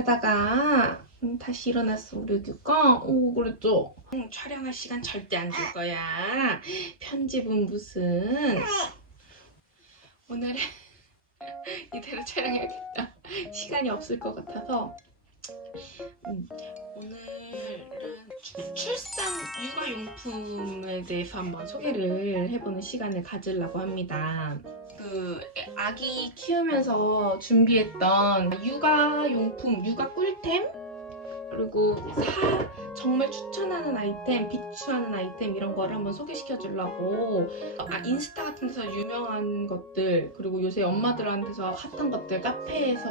자다가 음, 다시 일어났어 우리 규가 오 그랬죠? 응, 촬영할 시간 절대 안 줄 거야. 편집은 무슨? 오늘은 이대로 촬영해야겠다. 시간이 없을 것 같아서. 음, 오늘은 출- 출산 육아용품에 대해서 한번 소개를 해보는 시간을 가지려고 합니다 그 아기 키우면서 준비했던 육아용품, 육아 꿀템? 그리고 사 정말 추천하는 아이템, 비추하는 아이템 이런 거를 한번 소개시켜 주려고. 아 인스타 같은 데서 유명한 것들 그리고 요새 엄마들한테서 핫한 것들 카페에서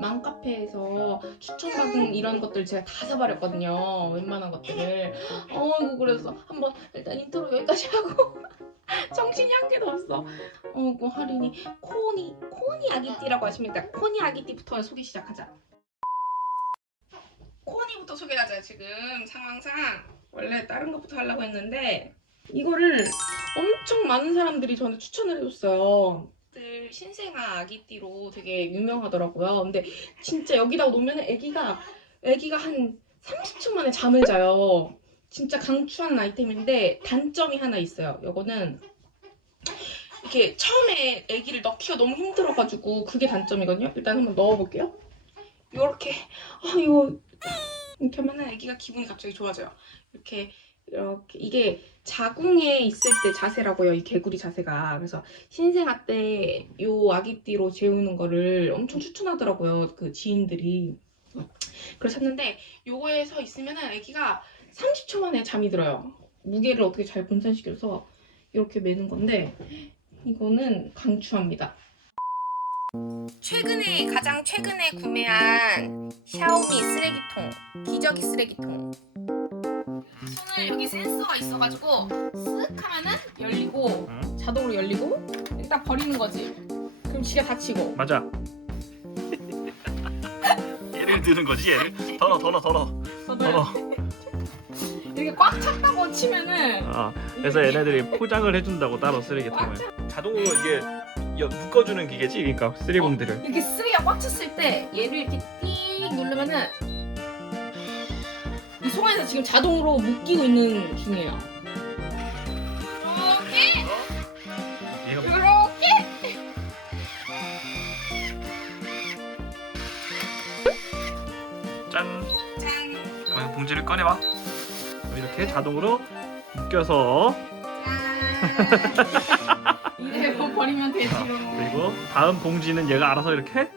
맘카페에서 추천받은 이런 것들 제가 다 사버렸거든요 웬만한 것들을. 어이구 그래서 한번 일단 인트로 여기까지 하고 정신이 한 개도 없어. 어그 할인이 코니 코니 아기띠라고 하십니다. 코니 아기띠부터 소개 시작하자. 코니부터 소개하자 지금. 상황상. 원래 다른 것부터 하려고 했는데 이거를 엄청 많은 사람들이 저한테 추천을 해줬어요. 들 신생아 아기띠로 되게 유명하더라고요. 근데 진짜 여기다 놓으면 애기가 애기가 한 30초 만에 잠을 자요 진짜 강추하는 아이템인데 단점이 하나 있어요 이거는 이렇게 처음에 아기를 넣기가 너무 힘들어가지고 그게 단점이거든요. 일단 한번 넣어볼게요. 이렇게 아 이거 이렇게 하면은 아기가 기분이 갑자기 좋아져요. 이렇게 이렇게 이게 자궁에 있을 때 자세라고요. 이 개구리 자세가 그래서 신생아 때 요 아기띠로 재우는 거를 엄청 추천하더라고요. 그 지인들이 그래서 샀는데 요거에 서 있으면은 아기가 30초 만에 잠이 들어요. 무게를 어떻게 잘 분산시켜서 이렇게 매는 건데 이거는 강추합니다. 최근에 가장 최근에 구매한 샤오미 쓰레기통 기저귀 쓰레기통 손을 여기 센서가 있어가지고 쓱 하면은 열리고 응? 자동으로 열리고 딱 버리는 거지 그럼 지가 다치고 맞아. 얘를 드는 거지 얘를. 더 넣어 더 넣어 더 넣어 더 넣어. 이렇게 꽉 찼다고 치면은 아, 그래서 얘네들이 포장을 해준다고 따로 쓰레기통을. 자동으로 이게 여- 묶어주는 기계지, 그러니까 쓰레기봉들을. 이렇게 쓰레기가 꽉 찼을 때 얘를 이렇게 띡 누르면은 이 송환에서 지금 자동으로 묶이고 있는 중이에요. 이렇게 얘가 이렇게 짠. 짠. 그럼 봉지를 꺼내봐. 이렇게 자동으로 묶여서 이대로 버리면 되지요. 그리고 다음 봉지는 얘가 알아서 이렇게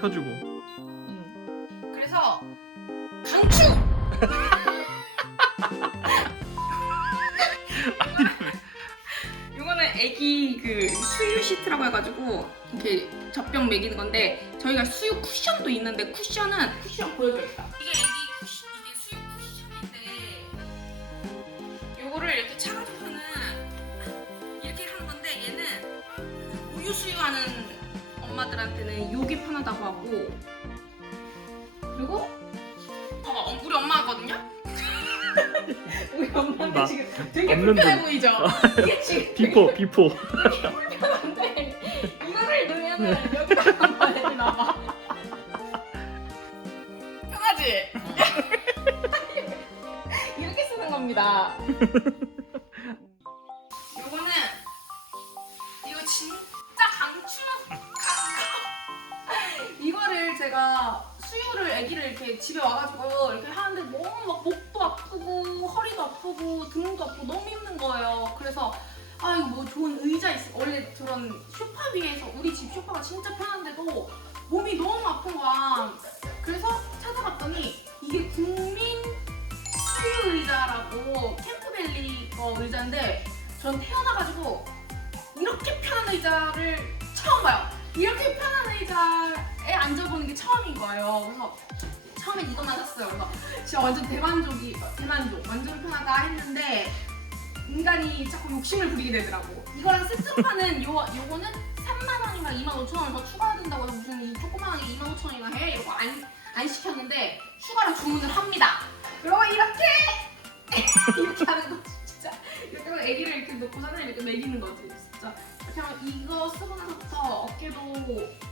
펴주고. 음. 그래서 강추. 이거는 애기 그 수유 시트라고 해가지고 이렇게 젖병 먹이는 건데 저희가 수유 쿠션도 있는데 쿠션은 쿠션 보여드릴까? 이게 애기 편하다고 하고 그리고 어, 우리 엄마 하거든요? 우리 엄마한테 나 지금 되게 없는 불편해 분. 보이죠? 이게 지금 비포 비포. 불편한데 이거를 넣으면은 여기다 한번 해주나 봐 편하지? 이렇게 쓰는 겁니다 집에 와가지고 이렇게 하는데 너무 막 목도 아프고 허리도 아프고 등도 아프고 너무 힘든 거예요. 그래서 아 이거 뭐 좋은 의자 있어. 원래 저런 소파 위에서 우리 집 소파가 진짜 편한데도 몸이 너무 아픈 거야. 그래서 찾아봤더니 이게 국민 수유 의자라고 캠프밸리 거 의자인데 전 태어나가지고 이렇게 편한 의자를 처음 봐요. 이렇게 편한 의자에 앉아보는 게 처음인 거예요. 그래서 샀어요. 그래서 진짜 완전 대만족이 대만족, 완전 편하다 했는데 인간이 자꾸 욕심을 부리게 되더라고. 이거랑 세트로 파는 요 요거는 3만 원인가 2만 5천 원을 더 추가해야 된다고 해서 무슨 이 조그만한 게 2만 5천 원이나 해 이러고 안, 안 시켰는데 추가로 주문을 합니다. 그러고 이렇게 이렇게 하는 거 진짜 이렇게 하면 아기를 이렇게 놓고서는 이렇게 먹이는 거지 진짜 하면 이거 쓰고 나서부터 어깨도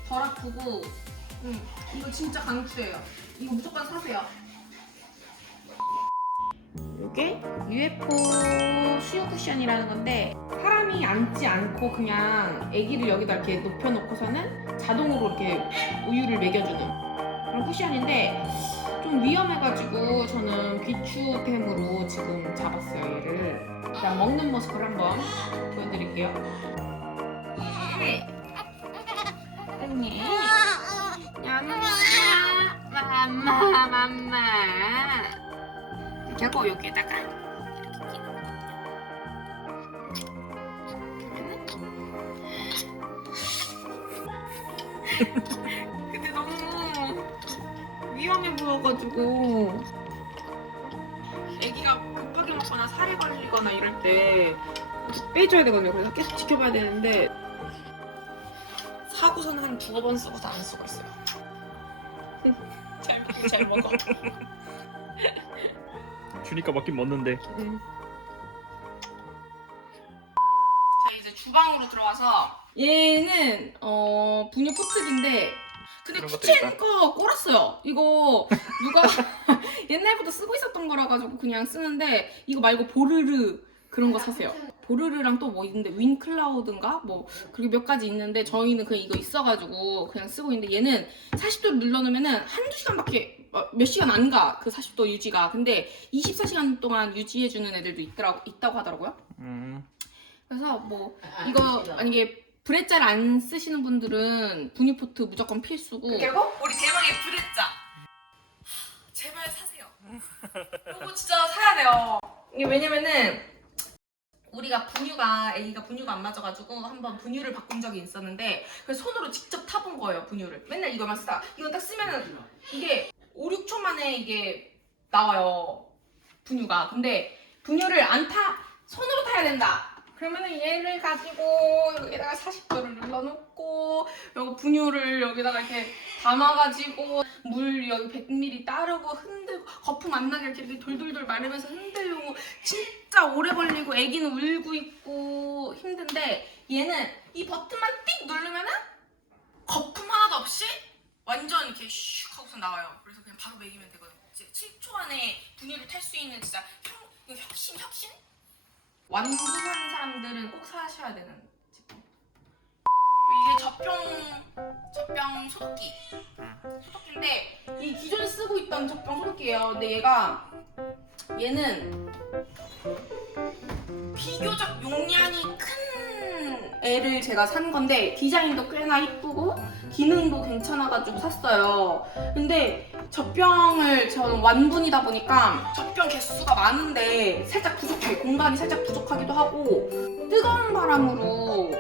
덜 아프고 음, 이거 진짜 강추예요. 이거 무조건 사세요. 이게 UFO 수유 쿠션이라는 건데 사람이 앉지 않고 그냥 아기를 여기다 이렇게 높여놓고서는 자동으로 이렇게 우유를 먹여주는 그런 쿠션인데 좀 위험해가지고 저는 비추팸으로 지금 잡았어요 얘를 자 먹는 모습을 한번 보여드릴게요 언니 얌마 맘마 맘마 이렇게 여기에다가. 근데 너무 위험해 보여가지고 아기가 급하게 먹거나 살이 걸리거나 이럴 때 빼줘야 되거든요. 그래서 계속 지켜봐야 되는데 사고선 한 두어 번 쓰고서 안 쓰고 있어요. 잘 먹어. 주니까 먹긴 먹는데. 음. 자 이제 주방으로 들어와서 얘는 어 분유 포트인데 근데 그런 쿠첸 거 꼬랐어요. 이거 누가 옛날부터 쓰고 있었던 거라 가지고 그냥 쓰는데 이거 말고 보르르 그런 거 사세요. 보르르랑 또 뭐 있는데 윈클라우드인가 뭐 그리고 몇 가지 있는데 저희는 그냥 이거 있어가지고 그냥 쓰고 있는데 얘는 40도를 눌러놓으면은 한두 시간밖에 어, 몇 시간 안 가 그 40도 유지가. 근데 24시간 동안 유지해 주는 애들도 있더라고 있다고 하더라고요. 음. 그래서 뭐 이거 만약에 브레자를 안 쓰시는 분들은 분유포트 무조건 필수고. 그리고 우리 대망의 브레자. 제발 사세요. 이거 진짜 사야 돼요. 이게 왜냐면은 우리가 분유가 애기가 분유가 안 맞아가지고 한번 분유를 바꾼 적이 있었는데 그래서 손으로 직접 타본 거예요 분유를. 맨날 이거만 쓰다. 이건 딱 쓰면은 이게 5, 6초 만에 이게 나와요 분유가 근데 분유를 안 타 손으로 타야 된다 그러면은 얘를 가지고 여기다가 40도를 눌러놓고 여기 분유를 여기다가 이렇게 담아가지고 물 여기 100ml 따르고 흔들고 거품 안 나게 이렇게, 돌돌돌 말으면서 흔들고 진짜 오래 걸리고 애기는 울고 있고 힘든데 얘는 이 버튼만 띡 누르면은 거품 하나도 없이 완전 이렇게 슉 하고서 나와요. 그래서 바로 먹이면 되거든요. 이제 7초 안에 분유를 탈 수 있는 진짜 혁, 혁신 혁신? 완구하는 사람들은 꼭 사셔야 되는 제품. 이게 젖병 젖병 소독기. 소독기인데 이 기존에 쓰고 있던 젖병 소독기예요. 근데 얘가 얘는 비교적 용량이 큰 애를 제가 산 건데 디자인도 꽤나 이쁘고 기능도 괜찮아가지고 샀어요. 근데 젖병을 저는 완분이다 보니까 젖병 개수가 많은데 살짝 부족해. 공간이 살짝 부족하기도 하고 뜨거운 바람으로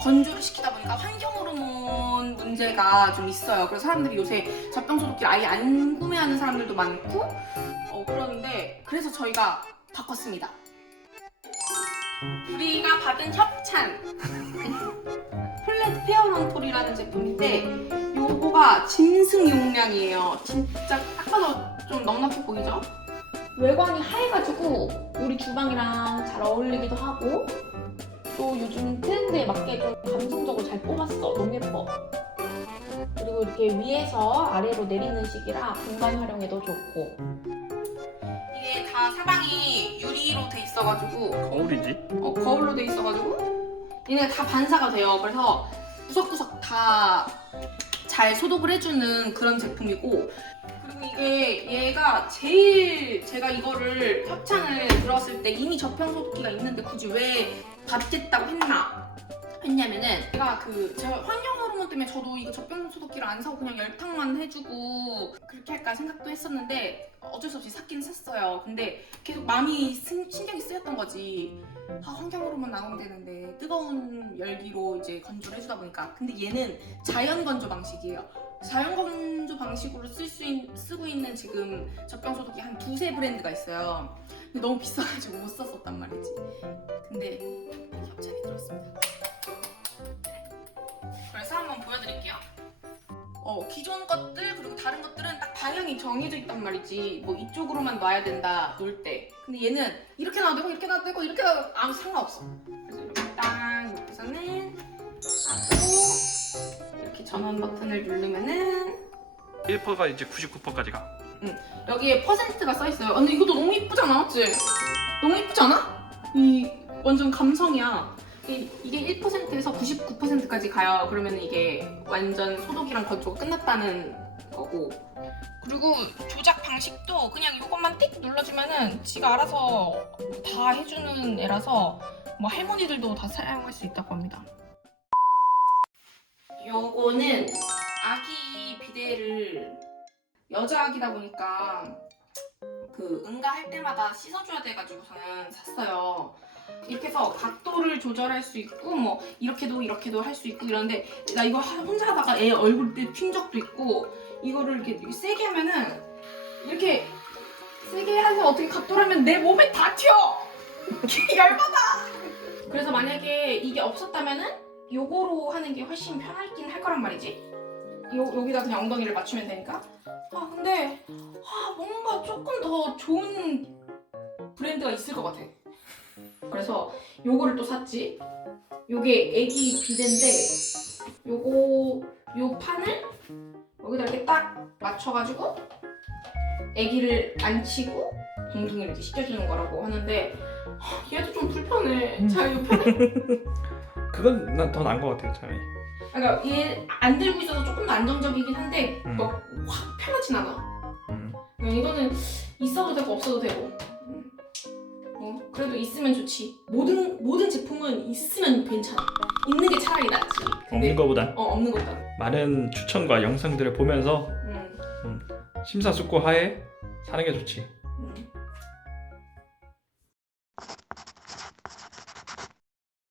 건조를 시키다 보니까 환경 호르몬 문제가 좀 있어요. 그래서 사람들이 요새 젖병 소독기를 아예 안 구매하는 사람들도 많고 어, 그러는데 그래서 저희가 바꿨습니다. 우리가 받은 협찬 플랫 페어런톨이라는 제품인데 요거가 짐승 용량이에요. 진짜 딱 봐도 좀 넉넉해 보이죠? 외관이 하얘가지고 우리 주방이랑 잘 어울리기도 하고 또 요즘 트렌드에 맞게 좀 감성적으로 잘 뽑았어. 너무 예뻐. 그리고 이렇게 위에서 아래로 내리는 식이라 공간 활용에도 좋고 이게 다 사방이 유리로 돼 있어가지고 거울이지? 어, 거울로 돼 있어가지고 얘네가 다 반사가 돼요. 그래서 구석구석 다 잘 소독을 해주는 그런 제품이고 그리고 이게 얘가 제일 제가 이거를 협찬을 들었을 때 이미 젖병 소독기가 있는데 굳이 왜 받겠다고 했나 했냐면은 제가 그 제가 환경 호르몬 때문에 저도 이거 젖병 소독기를 안 사고 그냥 열탕만 해주고 그렇게 할까 생각도 했었는데 어쩔 수 없이 샀긴 샀어요. 근데 계속 마음이 신- 신경이 쓰였던 거지. 아, 환경 호르몬 나오면 되는데 뜨거운 열기로 이제 건조를 해주다 보니까 근데 얘는 자연 건조 방식이에요. 자연 건조 방식으로 쓸 수 쓰고 있는 지금 젖병 소독기 한 두세 브랜드가 있어요. 근데 너무 비싸가지고 못 샀었단 말이지. 근데 협찬이 들었습니다. 어, 기존 것들 그리고 다른 것들은 딱 방향이 정해져 있단 말이지. 뭐 이쪽으로만 놔야 된다 놀 때. 근데 얘는 이렇게 놔도 되고 이렇게 놔도 되고 이렇게 놔도 아무 상관없어. 그래서 이렇게 딱 놓고서는 하고 이렇게 전원 버튼을 누르면은 1%가 이제 99%까지 가. 여기에 퍼센트가 써 있어요. 근데 이것도 너무 이쁘잖아, 맞지? 너무 이쁘지 않아? 이 완전 감성이야. 이- 이게 1%에서 99%까지 가요. 그러면 이게 완전 소독이랑 건조가 끝났다는 거고. 그리고 조작 방식도 그냥 이것만 띡 눌러주면은 지가 알아서 다 해주는 애라서 뭐 할머니들도 다 사용할 수 있다고 합니다. 요거는 아기 비데를 여자 아기다 보니까 그 응가할 때마다 씻어줘야 돼가지고서는 샀어요. 이렇게 해서 각도를 조절할 수 있고 뭐 이렇게도 이렇게도 할 수 있고 이런데 나 이거 하- 혼자 하다가 애 얼굴 때튄 적도 있고 이거를 이렇게, 세게 하면은 이렇게 세게 해서 어떻게 각도를 하면 내 몸에 다 튀어! 열받아! 그래서 만약에 이게 없었다면은 요거로 하는 게 훨씬 편하긴 할 거란 말이지. 요, 여기다 그냥 엉덩이를 맞추면 되니까. 아 근데 아 뭔가 조금 더 좋은 브랜드가 있을 것 같아. 그래서 요거를 또 샀지. 요게 애기 비데인데 요거 요 판을 여기다 이렇게 딱 맞춰가지고 애기를 앉히고 엉덩이를 이렇게 씻겨주는 거라고 하는데 아, 얘도 좀 불편해. 잘 이거 편해? 그건 난 더 나은 것 같아 차라리. 그러니까 얘 안 들고 있어서 조금 더 안정적이긴 한데 음. 막 확 편하진 않아. 음. 그냥 이거는 있어도 되고 없어도 되고. 음. 어, 그래도 있으면 좋지. 모든 모든 제품은 있으면 괜찮아. 있는 게 차라리 낫지. 근데 없는 거보단 어 없는 것보다. 많은 추천과 영상들을 보면서 음. 심사숙고하에 사는 게 좋지.